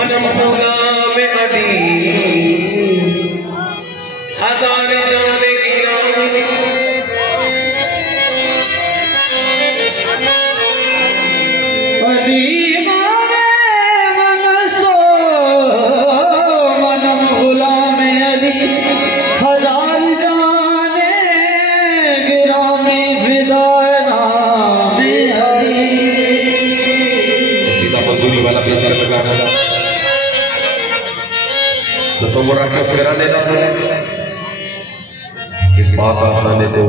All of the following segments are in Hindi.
मनम गुलाम अली हजार जाने की अली मारे मनसो मनम गुलाम अली हजार जाने गिरामी फिदाना में अली। सीधा मंजूरी वाला पेश कर लगा तस्वुर रखा फिरा लेना है इस बात आस्थाने को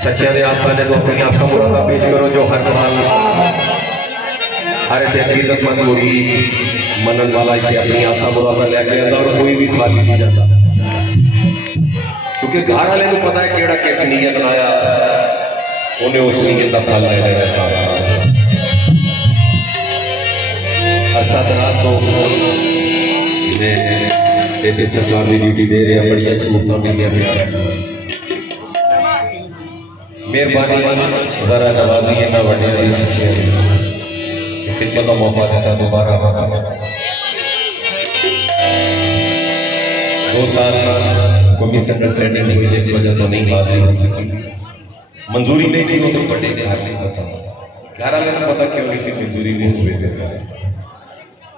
सच्चे ने आस्थाने को अपनी आस्था मुरादा पेश करो जो हर साल हर हकीकत मंजूरी मनन वाला के अपनी आस्था मुरादा लेके आता और कोई भी खाली नहीं जाता क्योंकि घर वाले को पता है केड़ा किस नीयत आया उन्हें उस नीयत का फल ले लेना साथ अरसा दराज तो सरकार की ड्यूटी दे रहे हैं बढ़िया सहूलत मिलिया मेहरबानी जरा नवाजी ना बड़े खिदमत का मौका देता दोबारा 2 साल को मिसअंडरस्टैंडिंग हुई जिस वजह से नहीं हाजिर हो सकी मंजूरी नहीं सी तो बड़े घर नहीं पता घर वाले ने पता क्यों नहीं सी मंजूरी नहीं हुई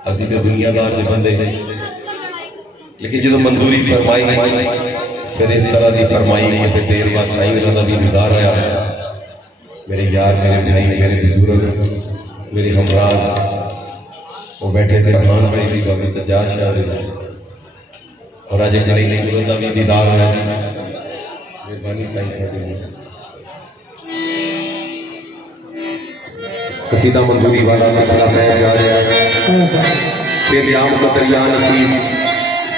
असि तो दुनियादार जो बंदे लेकिन जो मंजूरी फरमाई फिर इस तरह की फरमाई कि फिर देर बाद साईं ज़्यादा भी दीदार आया मेरे यार मेरे भाई मेरे बुजुर्ग मेरे हमराज वो बैठे थे रहमान भाई भी बाबी सज्जाद शाह और आज एक नई सूरत का भी दीदार आया मेहरबानी साईं कसीदा मंजूरी वाला मसला मैं जा रहा फिर याम को दरिया नसीब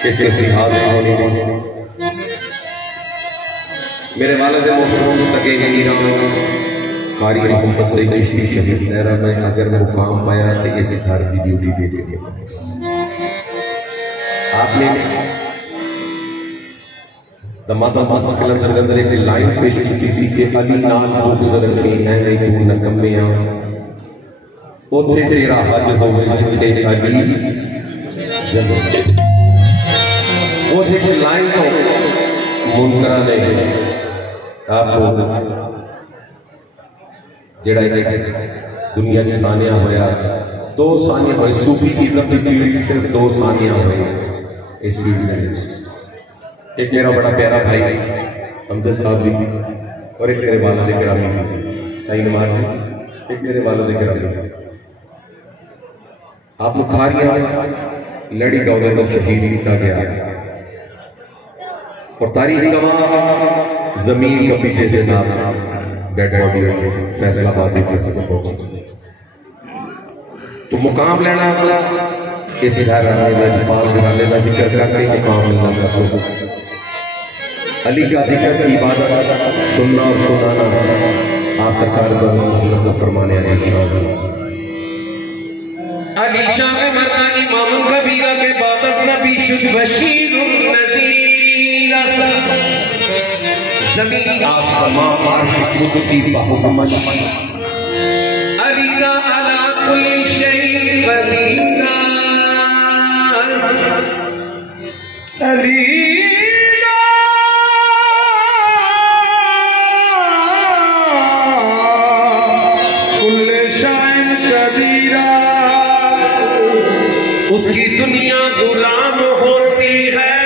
इसके सिहाज होने मेरे वालिद मोहतरम सके कारी मोहम्मद सईद चिश्ती शहीद लहरा में अगर मुकाम पाया तो इस घर की ड्यूटी दे के आपने दमादम मासा फिल्म के अंदर एक लाइन पेश की किसी के अली नाल खूबसूरत भी है नहीं तू नकम्मियां ओथे तेरा हज होवे जिथे अली जब उस एक लाइन को मुनकरा ने आपको जेड़ा दुनिया की सानिया होया 2 सानिया होए सूफी इज़्ज़त की फील्ड सिर्फ 2 सानिया हुए इस फील्ड में एक मेरा बड़ा प्यारा भाई हमदर्द साहब जी और एक मेरे वालिद गिरामी साईं नवाज जी एक मेरे वालिद गिरामी आप मुखारियां लड़ी का उधर तो शहीद किया गया और तारीख गवाह जमीन का पीछे से नाम डेड बॉडी फैसलाबाद तो मुकाम लेना इस घर राजपाल घराने का जिक्र करके मुकाम मिलना सब अली का जिक्र की इबादत सुनना और सुनाना आप सरकार का फरमाने अली शाह मरना इमाम कबीरा के बाद नबी शुद्ध बशीर नज़ीरा ज़मीन आसमां अर्श कुर्सी बहुमश अलीना अला कुल्ली शैइन कदीरा अलीना कुल्ली शैइन कदीरा उसकी दुनिया गुलाम होती है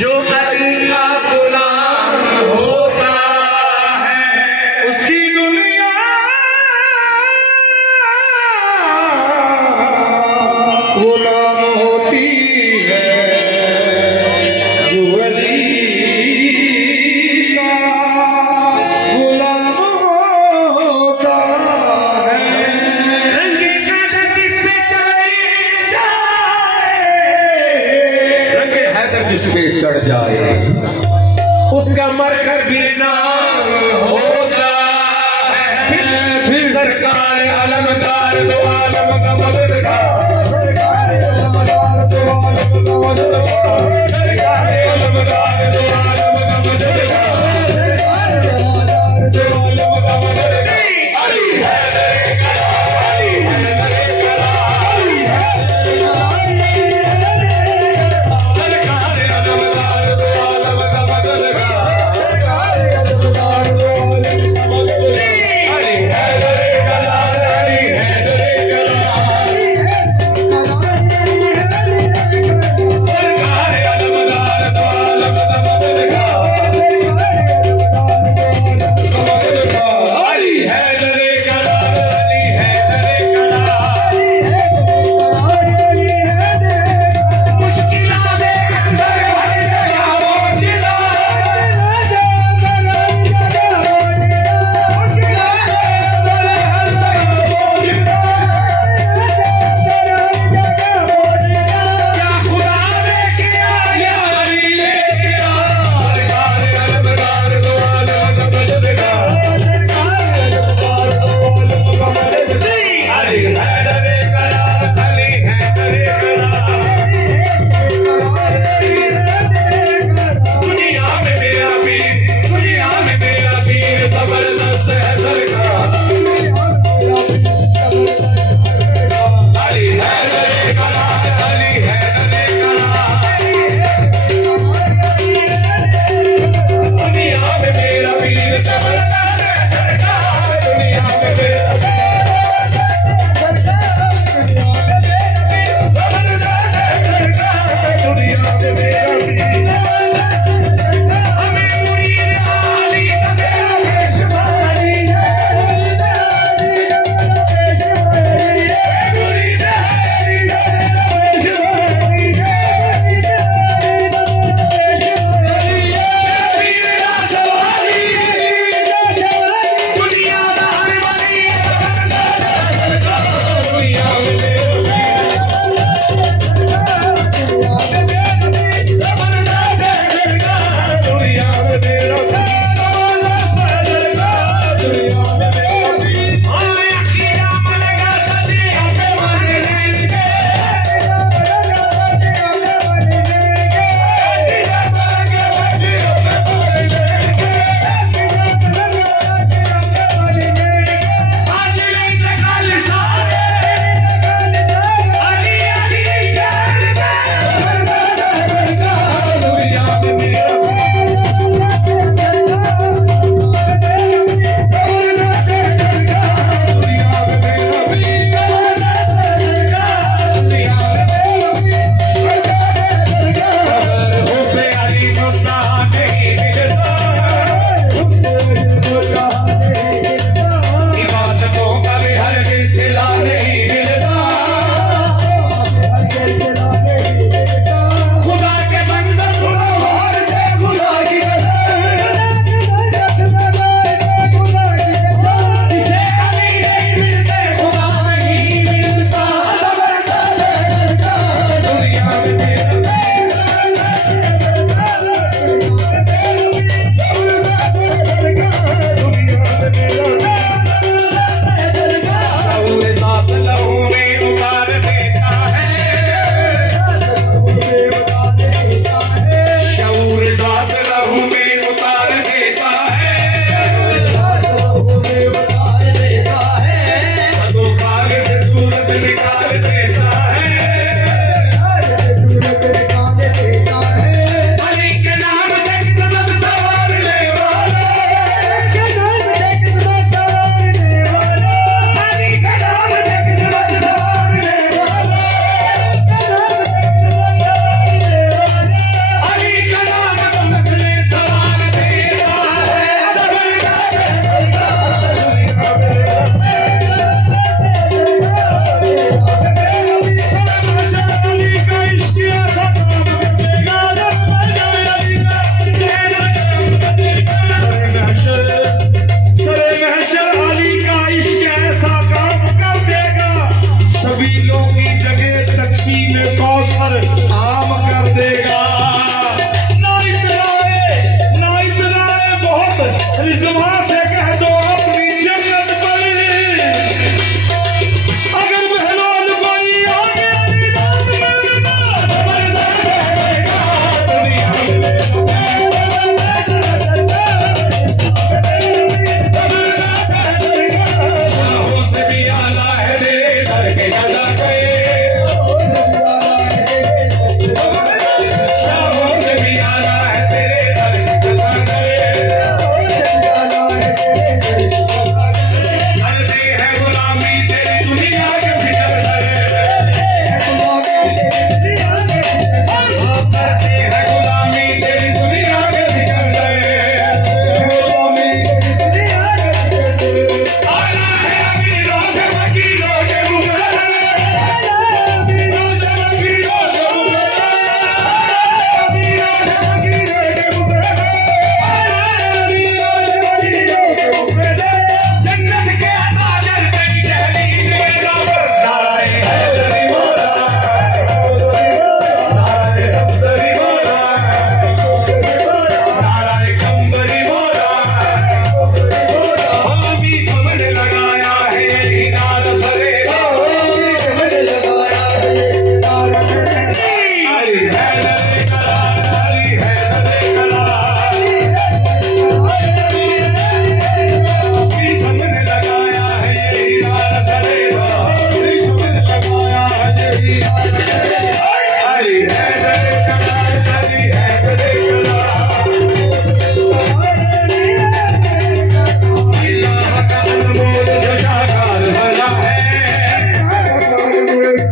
जो अली का गुलाम होता है उसकी दुनिया गुलाम होती है जो अली का गुलाम होता है जिस पे चढ़ जाए उसका मरकर भी नाम होता है फिर सरकार अलमदार दो आलम का मददगार सरकार अलमदार दो आलम का मददगार सरकार अलमदार दो आलम का मददगार सरकार अलमदार दो आलम का मददगार अली है मेरे कलाम अली है मेरे कलाम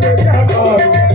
जाता